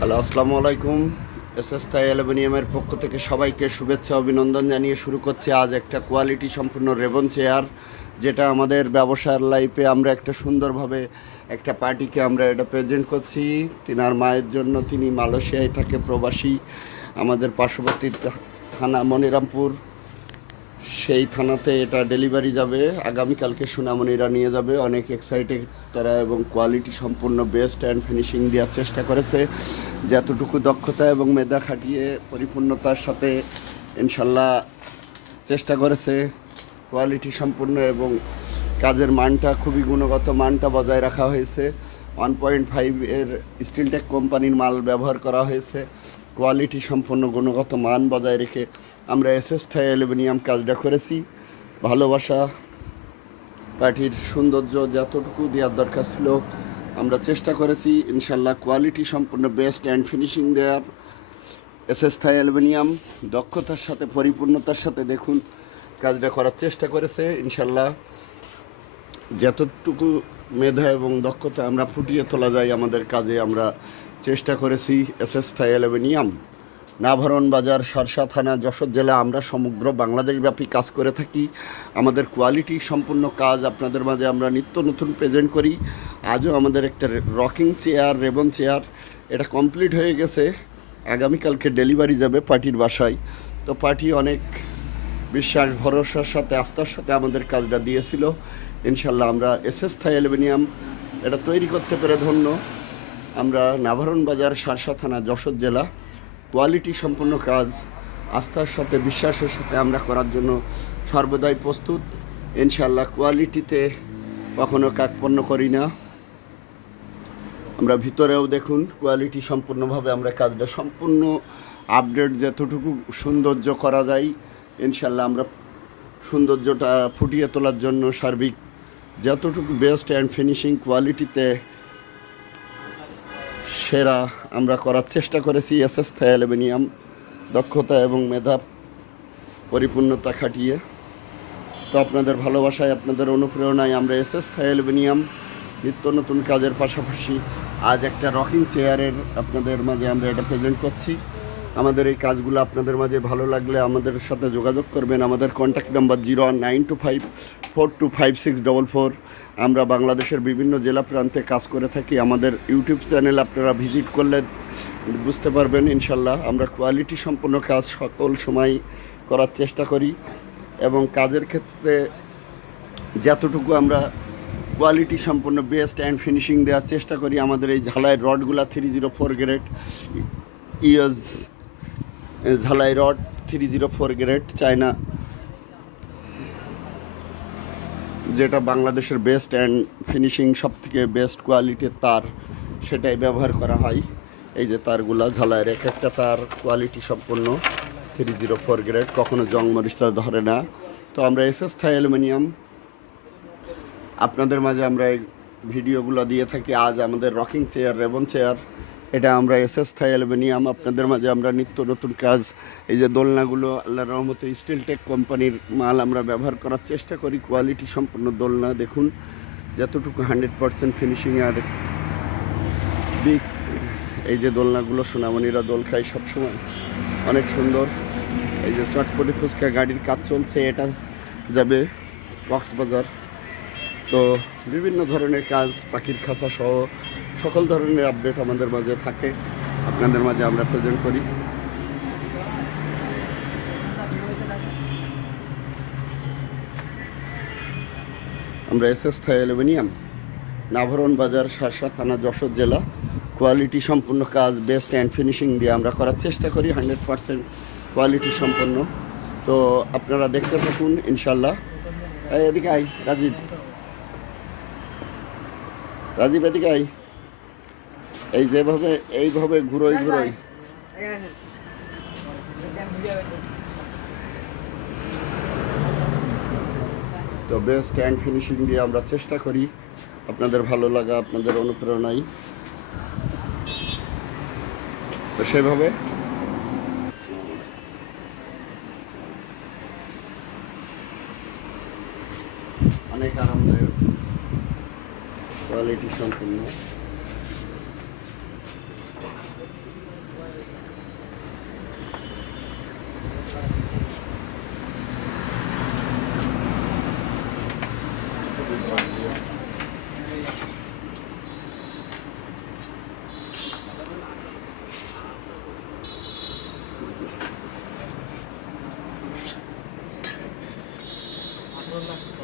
Hello, আসসালামু আলাইকুম। S S থাই অ্যালুমিনিয়ামের পক্ষ থেকে সবাইকে শুভেচ্ছা, অভিনন্দন জানিয়ে শুরু করছে আজ একটা কোয়ালিটি সম্পূর্ণ রেবন চেয়ার যেটা আমাদের ব্যবসার লাইফে আমরা একটা সুন্দরভাবে একটা পার্টিকে আমরা এটা প্রেজেন্ট করছি। তিনার মায়ের জন্য তিনি মালয়েশিয়ায় থাকে, প্রবাসী। আমাদের পার্শ্ববর্তী থানা মনিরামপুর, সেই থানাতে এটা ডেলিভারি যাবে। আগামীকালকে সুনামণিরা নিয়ে যাবে। অনেক এক্সাইটেড তারা এবং কোয়ালিটি সম্পূর্ণ বেস্ট অ্যান্ড ফিনিশিং দেওয়ার চেষ্টা করেছে। যতটুকু দক্ষতা এবং মেধা খাটিয়ে পরিপূর্ণতার সাথে ইনশাল্লাহ চেষ্টা করেছে। কোয়ালিটি সম্পূর্ণ এবং কাজের মানটা, খুবই গুণগত মানটা বজায় রাখা হয়েছে। ওয়ান পয়েন্ট ফাইভ এর স্টিলটেক কোম্পানির মাল ব্যবহার করা হয়েছে। কোয়ালিটি সম্পন্ন গুণগত মান বজায় রেখে আমরা এস এস থাই অ্যালুমিনিয়াম কাজটা করেছি। ভালোবাসা পার্টির সৌন্দর্য যতটুকু দেওয়ার দরকার ছিল আমরা চেষ্টা করেছি, ইনশাল্লাহ কোয়ালিটি সম্পূর্ণ বেস্ট অ্যান্ড ফিনিশিং দেওয়ার এস এস থাই অ্যালুমিনিয়াম দক্ষতার সাথে, পরিপূর্ণতার সাথে দেখুন কাজটা করার চেষ্টা করেছে, ইনশাল্লাহ। যতটুকু মেধা এবং দক্ষতা আমরা ফুটিয়ে তোলা যায়, আমাদের কাজে আমরা চেষ্টা করেছি S S Thai aluminium Navaran Bazar Sarsa থানা, যশোর জেলা আমরা সমগ্র বাংলাদেশব্যাপী কাজ করে থাকি। আমাদের কোয়ালিটি সম্পূর্ণ কাজ আপনাদের মাঝে আমরা নিত্য নতুন প্রেজেন্ট করি। আজও আমাদের একটা রকিং চেয়ার রেবন চেয়ার এটা কমপ্লিট হয়ে গেছে। আগামীকালকে ডেলিভারি যাবে পার্টির বাসায়। তো পার্টি অনেক বিশ্বাস, ভরসার সাথে, আস্থার সাথে আমাদের কাজটা দিয়েছিল। ইনশাল্লাহ আমরা এস এস থাই অ্যালুমিনিয়াম এটা তৈরি করতে পেরে ধন্য। আমরা নাভারণ বাজার সারসা থানা, যশোর জেলা। কোয়ালিটি সম্পন্ন কাজ, আস্থার সাথে, বিশ্বাসের সাথে আমরা করার জন্য সর্বদাই প্রস্তুত। ইনশাল্লাহ কোয়ালিটিতে কখনো কাকপন্ন করি না। আমরা ভিতরেও দেখুন কোয়ালিটি সম্পূর্ণভাবে আমরা কাজটা সম্পূর্ণ আপডেট যতটুকু সৌন্দর্য করা যায় ইনশাল্লাহ আমরা সৌন্দর্যটা ফুটিয়ে তোলার জন্য সার্বিক যতটুকু বেস্ট অ্যান্ড ফিনিশিং কোয়ালিটিতে সেরা আমরা করার চেষ্টা করেছি এস এস অ্যালুমিনিয়াম দক্ষতা এবং মেধা পরিপূর্ণতা খাটিয়ে। তো আপনাদের ভালোবাসায়, আপনাদের অনুপ্রেরণায় আমরা এস এস অ্যালুমিনিয়াম নিত্য নতুন কাজের পাশাপাশি আজ একটা রকিং চেয়ারের আপনাদের মাঝে আমরা এটা প্রেজেন্ট করছি। আমাদের এই কাজগুলো আপনাদের মাঝে ভালো লাগলে আমাদের সাথে যোগাযোগ করবেন। আমাদের contact number zero nine two five four two five six double four আমরা বাংলাদেশের বিভিন্ন জেলা প্রান্তে কাজ করে থাকি। আমাদের ইউটিউব চ্যানেল আপনারা ভিজিট করলে বুঝতে পারবেন ইনশাল্লাহ। আমরা কোয়ালিটি সম্পন্ন কাজ সকল সময় করার চেষ্টা করি এবং কাজের ক্ষেত্রে যতটুকু আমরা কোয়ালিটি সম্পন্ন বেস্ট অ্যান্ড ফিনিশিং দেওয়ার চেষ্টা করি, আমাদের এই ঝালাই রডগুলা three zero four grade yes ঝালাই rod three zero four grade, China. যেটা বাংলাদেশের বেস্ট অ্যান্ড ফিনিশিং সব থেকে বেস্ট কোয়ালিটির তার, সেটাই ব্যবহার করা হয়। এই যে তারগুলা ঝালাইয়ের এক একটা তার কোয়ালিটি সম্পন্ন থ্রি জিরো ফোর গ্রেড কখনো জং মরিচা ধরে না। তো আমরা এস এস থাই অ্যালুমিনিয়াম। আপনাদের মাঝে আমরা এই ভিডিওগুলো দিয়ে থাকি। আজ আমাদের রকিং চেয়ার রেবন চেয়ার এটা আমরা এস এস থাই অ্যালুমিনিয়াম আপনাদের মাঝে আমরা নিত্য নতুন কাজ, এই যে দোলনাগুলো আল্লাহ রহমতে স্টিল টেক কোম্পানির মাল আমরা ব্যবহার করার চেষ্টা করি কোয়ালিটি সম্পন্ন দোলনা দেখুন, যতটুকু হান্ড্রেড পারসেন্ট ফিনিশিং আর বিগ এই যে দোলনাগুলো সোনামণিরা দোল খায় সবসময়, অনেক সুন্দর, এই যে চটপটি ফুচকা গাড়ির কাজ চলছে, এটা যাবে কক্সবাজার, তো বিভিন্ন ধরনের কাজ, পাখির খাঁচা সহ সকল ধরনের আপডেট আমাদের মাঝে থাকে, আপনাদের মাঝে আমরা প্রেজেন্ট করি। আমরা S S Thai aluminium, Navaran Bazar Sarsa থানা যশোর জেলা। কোয়ালিটি সম্পূর্ণ কাজ বেস্ট অ্যান্ড ফিনিশিং দিয়ে আমরা করার চেষ্টা করি হান্ড্রেড পারসেন্ট কোয়ালিটি সম্পন্ন। তো আপনারা দেখতে থাকুন, ইনশাল্লাহ। এদিকে আই রাজীব। রাজীব, এদিকে আই এই যেভাবে এইভাবে ঘুরোই ঘুরোই। তো বেস্ট অ্যান্ড ফিনিশিং দিয়ে আমরা চেষ্টা করি। আপনাদের ভালো লাগা আপনাদের অনুপ্রেরণায় তো সেভাবে। অনেক আরামদায়ক। কোয়ালিটি সম্পূর্ণ। в основном.